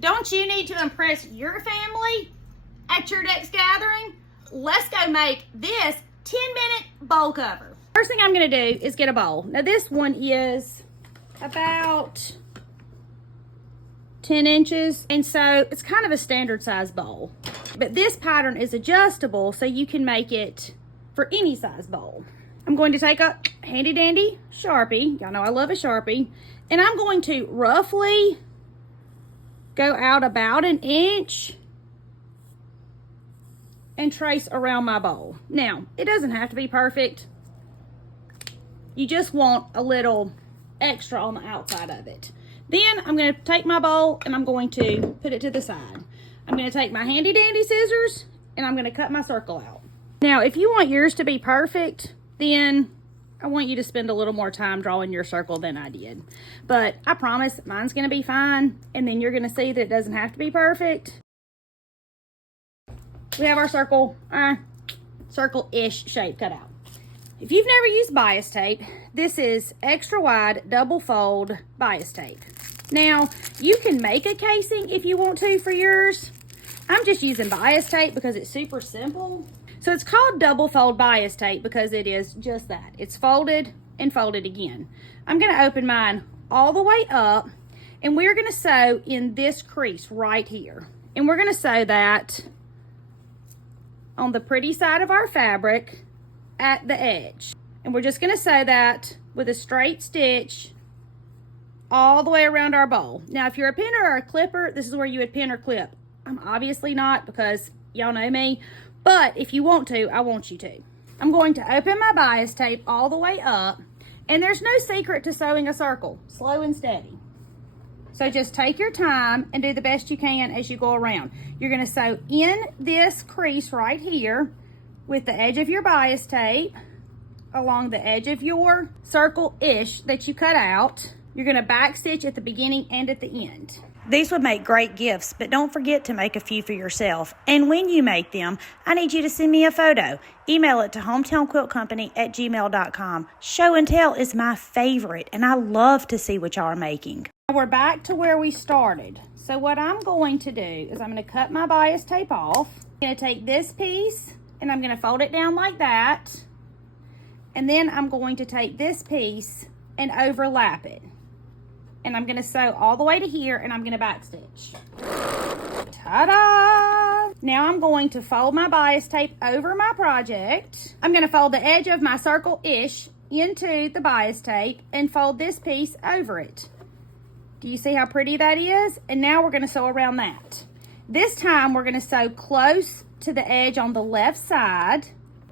Don't you need to impress your family at your next gathering? Let's go make this 10-minute bowl cover. First thing I'm gonna do is get a bowl. Now this one is about 10 inches, and so it's kind of a standard size bowl. But this pattern is adjustable, so you can make it for any size bowl. I'm going to take a handy dandy Sharpie. Y'all know I love a Sharpie. And I'm going to roughly go out about 1 inch and trace around my bowl. Now, it doesn't have to be perfect. You just want a little extra on the outside of it. Then I'm going to take my bowl and I'm going to put it to the side. I'm going to take my handy dandy scissors and I'm going to cut my circle out. Now, if you want yours to be perfect, then I want you to spend a little more time drawing your circle than I did. But I promise mine's going to be fine, and then you're going to see that it doesn't have to be perfect. We have our circle-ish shape cut out. If you've never used bias tape, this is extra wide double fold bias tape. Now, you can make a casing if you want to for yours. I'm just using bias tape because it's super simple. So it's called double fold bias tape because it is just that. It's folded and folded again. I'm going to open mine all the way up, and we're going to sew in this crease right here. And we're going to sew that on the pretty side of our fabric at the edge. And we're just going to sew that with a straight stitch all the way around our bowl. Now, if you're a pinner or a clipper, this is where you would pin or clip. I'm obviously not because y'all know me. But if you want to, I want you to. I'm going to open my bias tape all the way up, and there's no secret to sewing a circle, slow and steady. So just take your time and do the best you can as you go around. You're going to sew in this crease right here with the edge of your bias tape along the edge of your circle-ish that you cut out. You're going to back stitch at the beginning and at the end. These would make great gifts, but don't forget to make a few for yourself. And when you make them, I need you to send me a photo. Email it to hometownquiltcompany@gmail.com. Show and tell is my favorite, and I love to see what y'all are making. We're back to where we started. So what I'm going to do is I'm going to cut my bias tape off. I'm going to take this piece, and I'm going to fold it down like that. And then I'm going to take this piece and overlap it. And I'm going to sew all the way to here, and I'm going to backstitch. Ta-da! Now I'm going to fold my bias tape over my project. I'm going to fold the edge of my circle-ish into the bias tape and fold this piece over it. Do you see how pretty that is? And now we're going to sew around that. This time we're going to sew close to the edge on the left side,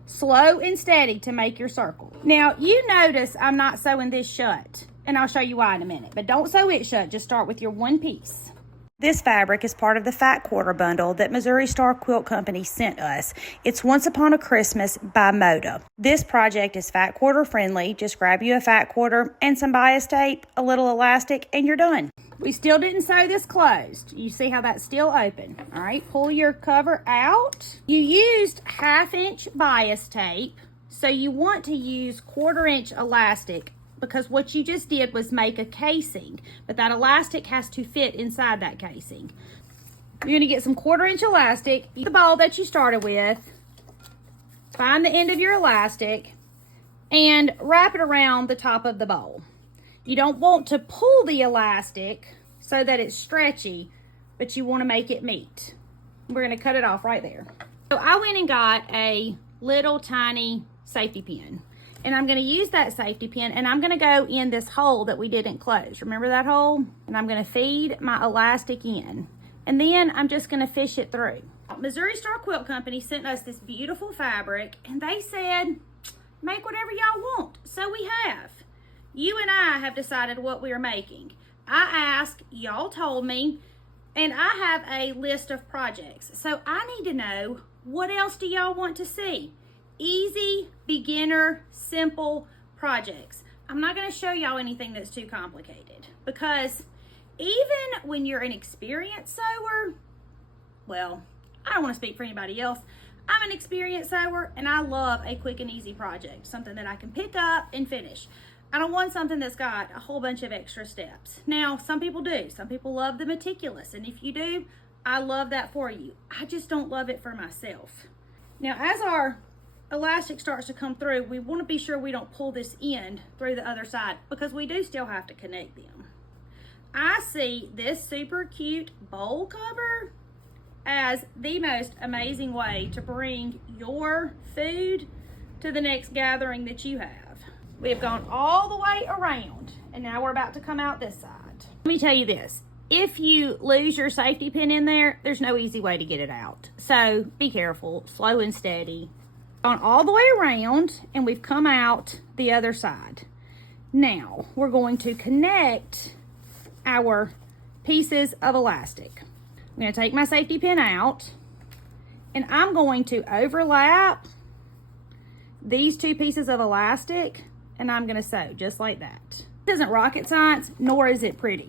slow and steady to make your circle. Now you notice I'm not sewing this shut. And I'll show you why in a minute. But don't sew it shut. Just start with your one piece. This fabric is part of the Fat Quarter bundle that Missouri Star Quilt Company sent us. It's Once Upon a Christmas by Moda. This project is fat quarter friendly. Just grab you a fat quarter and some bias tape, a little elastic, and you're done. We still didn't sew this closed. You see how that's still open. All right, pull your cover out. You used 1/2 inch bias tape, so you want to use 1/4 inch elastic, because what you just did was make a casing, but that elastic has to fit inside that casing. You're going to get some 1/4 inch elastic, the ball that you started with, find the end of your elastic, and wrap it around the top of the bowl. You don't want to pull the elastic so that it's stretchy, but you want to make it meet. We're going to cut it off right there. So I went and got a little tiny safety pin. And I'm going to use that safety pin, and I'm going to go in this hole that we didn't close. Remember that hole? And I'm going to feed my elastic in. And then I'm just going to fish it through. Missouri Star Quilt Company sent us this beautiful fabric, and they said, make whatever y'all want. So we have. You and I have decided what we are making. I asked, y'all told me, and I have a list of projects. So I need to know, what else do y'all want to see? Easy, beginner, simple projects. I'm not going to show y'all anything that's too complicated, because even when you're an experienced sewer, well, I don't want to speak for anybody else. I'm an experienced sewer, and I love a quick and easy project, something that I can pick up and finish. I don't want something that's got a whole bunch of extra steps. Now, some people do. Some people love the meticulous, and if you do, I love that for you. I just don't love it for myself. Now, as our elastic starts to come through, we want to be sure we don't pull this end through the other side because we do still have to connect them. I see this super cute bowl cover as the most amazing way to bring your food to the next gathering that you have. We have gone all the way around, and now we're about to come out this side. Let me tell you this. If you lose your safety pin in there, there's no easy way to get it out. So be careful, slow and steady. Gone all the way around, and we've come out the other side. Now, we're going to connect our pieces of elastic. I'm going to take my safety pin out, and I'm going to overlap these two pieces of elastic, and I'm going to sew just like that. This isn't rocket science, nor is it pretty.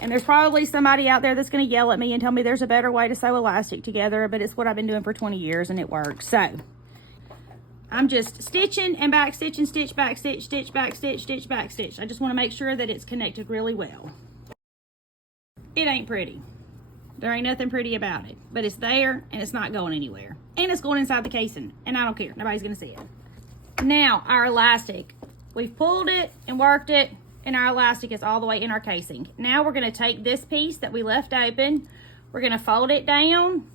And there's probably somebody out there that's going to yell at me and tell me there's a better way to sew elastic together, but it's what I've been doing for 20 years and it works. So I'm just stitching and back stitching, stitch, back stitch, stitch, back stitch, stitch, back stitch. I just want to make sure that it's connected really well. It ain't pretty. There ain't nothing pretty about it, but it's there and it's not going anywhere. And it's going inside the casing, and I don't care. Nobody's going to see it. Now, our elastic. We've pulled it and worked it, and our elastic is all the way in our casing. Now we're going to take this piece that we left open, we're going to fold it down,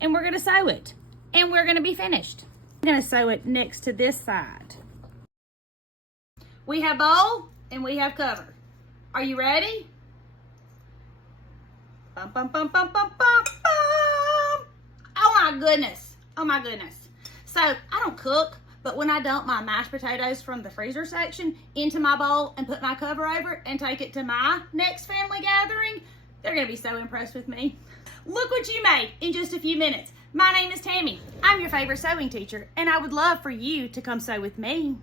and we're going to sew it. And we're going to be finished. I'm going to sew it next to this side. We have bowl and we have cover. Are you ready? Bum, bum, bum, bum, bum, bum, bum. Oh my goodness. Oh my goodness. So I don't cook, but when I dump my mashed potatoes from the freezer section into my bowl and put my cover over it and take it to my next family gathering, they're going to be so impressed with me. Look what you made in just a few minutes. My name is Tammy. I'm your favorite sewing teacher, and I would love for you to come sew with me.